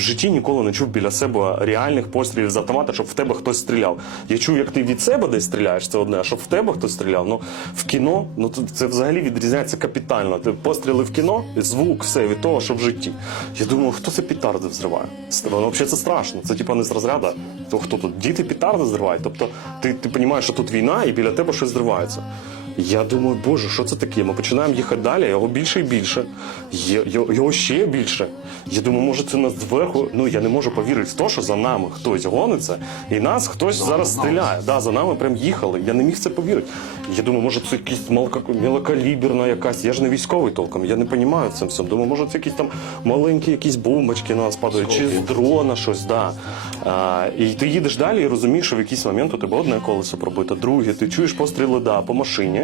в житті ніколи не чув біля себе реальних пострілів з автомата, щоб в тебе хтось стріляв. Я чув, як ти від себе десь стріляєш, це одне, а щоб в тебе хтось стріляв. Ну в кіно, ну це, взагалі відрізняється капітально. Ти постріли в кіно, звук, все від того, що в житті. Я думаю, хто це петарди взриває? Ну, взагалі це страшно. Це типа не з розряду. То хто тут? Діти петарди зривають. Тобто ти, ти розумієш, що тут війна і біля тебе щось зривається. Я думаю, боже, що це таке? Ми починаємо їхати далі, його більше і більше. Є, його, його ще більше. Я думаю, може це нас зверху. Ну я не можу повірити в те, що за нами хтось гониться, і нас хтось зараз стріляє. Да, за нами прям їхали. Я не міг це повірити. Я думаю, може це якась малка- мілокаліберна якась. Я ж не військовий толком, я не розумію в цьому всьому. Думаю, може це якісь там маленькі якісь бомбочки на нас падають, чи з дрона щось, да. А, і ти їдеш далі і розумієш, що в якийсь момент у тебе одне колесо пробито, друге, ти чуєш постріли да, по машині.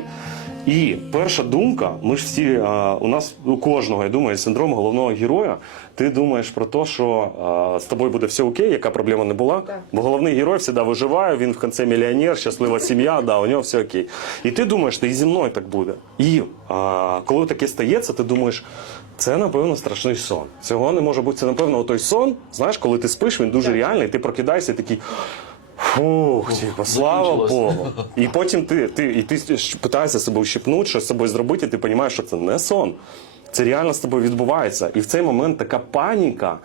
І перша думка, ми ж всі а, у нас у кожного, я думаю, синдром головного героя. Ти думаєш про те, що а, з тобою буде все окей, яка проблема не була. Бо головний герой завжди виживає, він в кінці мільйонер, щаслива сім'я, да, у нього все окей. І ти думаєш, що і зі мною так буде. І а, коли таке стається, ти думаєш. Це напевно страшний сон. Цього не може бути. Це напевно той сон. Знаєш, коли ти спиш, він дуже реальний. Ти прокидаєшся і такий. Фух, типу, слава. Богу. І потім ти, ти, і ти питаєшся себе ущипнути, щось з собою зробити, і ти розумієш, що це не сон. Це реально з тобою відбувається. І в цей момент така паніка.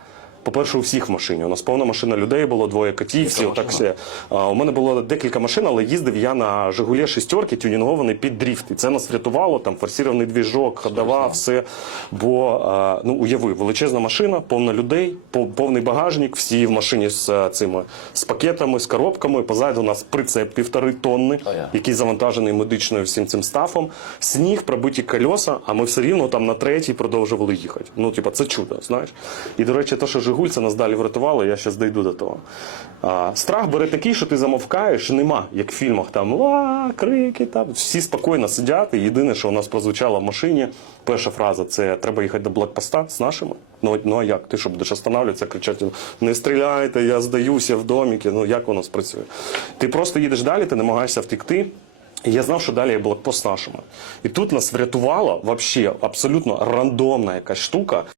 По-перше, у всіх в машині. У нас повна машина людей було, двоє котів, всі отак все. А, у мене було декілька машин, але їздив я на Жигулі шестерки, тюнінгований під дріфт. І це нас врятувало, там форсірований двіжок, ходова, все. Бо, а, ну, уяви, величезна машина, повна людей, повний багажник, всі в машині з а, цими з пакетами, з коробками. Позаду у нас прицеп півтори тонни, який завантажений медичною всім цим стафом. Сніг, пробиті кольоса, а ми все рівно там на третій продовжували їхати. Ну, типа, це чудо, знаєш. І, до речі, те, що Жигуль це нас далі врятувало, я зараз дійду до того. А, страх бере такий, що ти замовкаєш, нема, як в фільмах, там ла, крики, там. всі спокійно сидять. І єдине, що у нас прозвучало в машині, перша фраза це треба їхати до блокпоста з нашими. Ну, ну а як? Ти що будеш останавливатися, кричати, не стріляйте, я здаюся в доміки. Ну як воно спрацює? Ти просто їдеш далі, ти намагаєшся втекти. І я знав, що далі є блокпост з нашими. І тут нас врятувала вообще абсолютно рандомна якась штука.